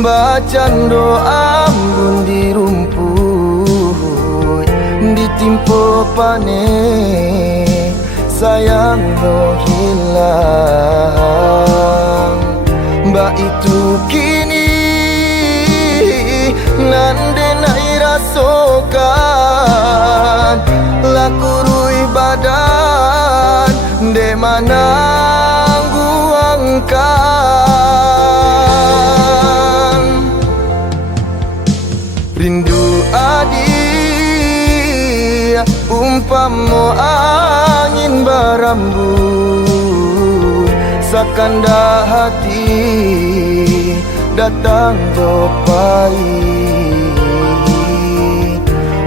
Bacaan doa embun di rumput, ditimpa panen, sayang lo hilang. Mbak itu kini nande nai rasokan, laku rui badan de manang guangkan. Rindu adik umpama angin berambut, sakanda hati datang jopai.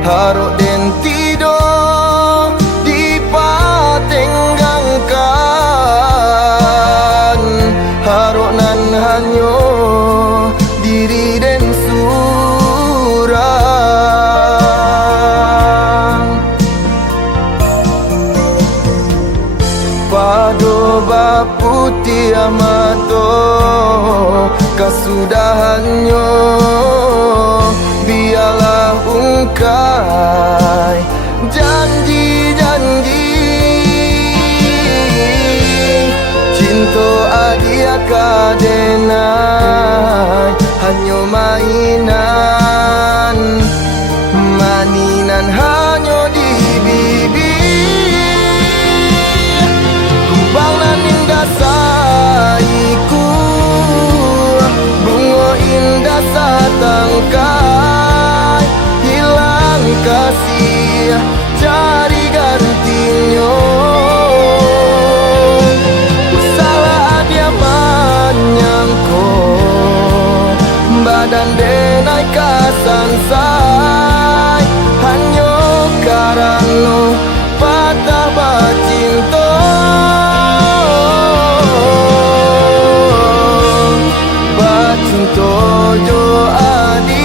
Haruk den tidur di patenggangkan, haruk nan hanyo diri den pado baputi amato kasudahannya, biarlah ungkai janji-janji. Cinta adia kadenai hanya mainan, maninan hanya di bibir. Kumbang nan indah saiku, bunga indah satangkai, hilang kasih cari gantinya. Salah dia menyangko badan denai kasansai, hanya karena patah bacinta. Bacinta jo adik,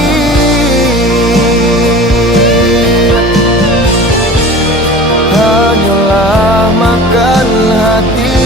hanyalah makan hati.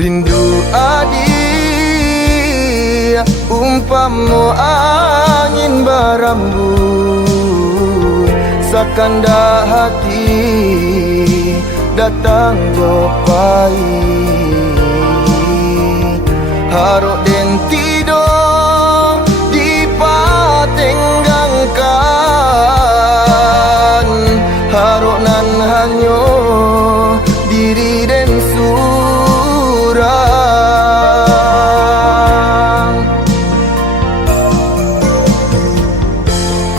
Rindu adik umpama angin berambut, sakanda hati datang jopai. Haruk den tidur di patenggangkan, haruk nan hanyo diri den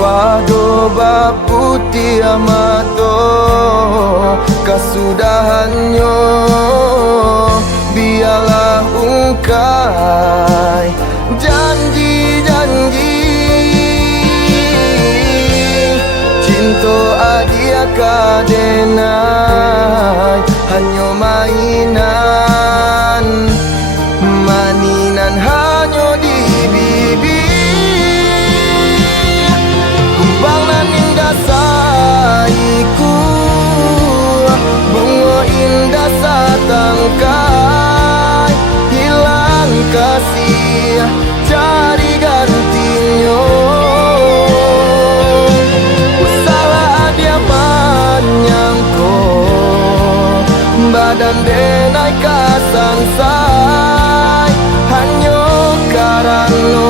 pado baputi amato kasudahannya, biarlah ungkai janji-janji. Cinta adia kadenai hanya mainan, maninan hanya di bibir. Kumbang nan indah saiku, bunga indah satangkai, hilang kasih cari gantinya. Salah dia menyangko badan denai kasansai, hanya karena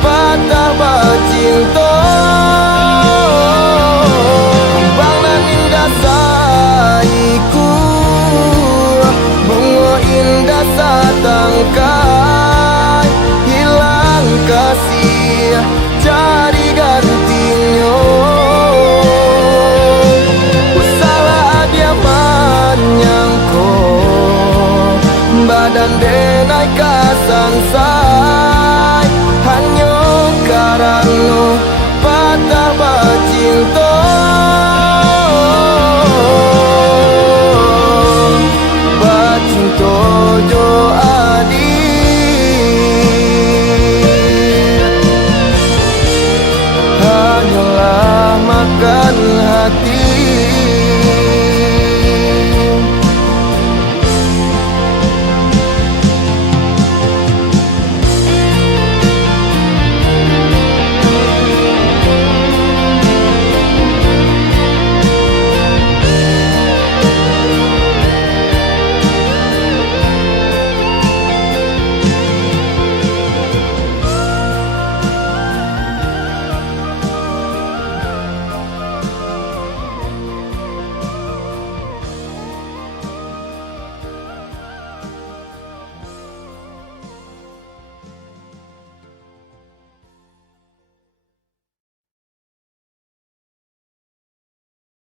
patah bacinta. Kumbang nan indah saiku, bunga indah satangkai, hilang kasih cari ganti. dan denai kasansa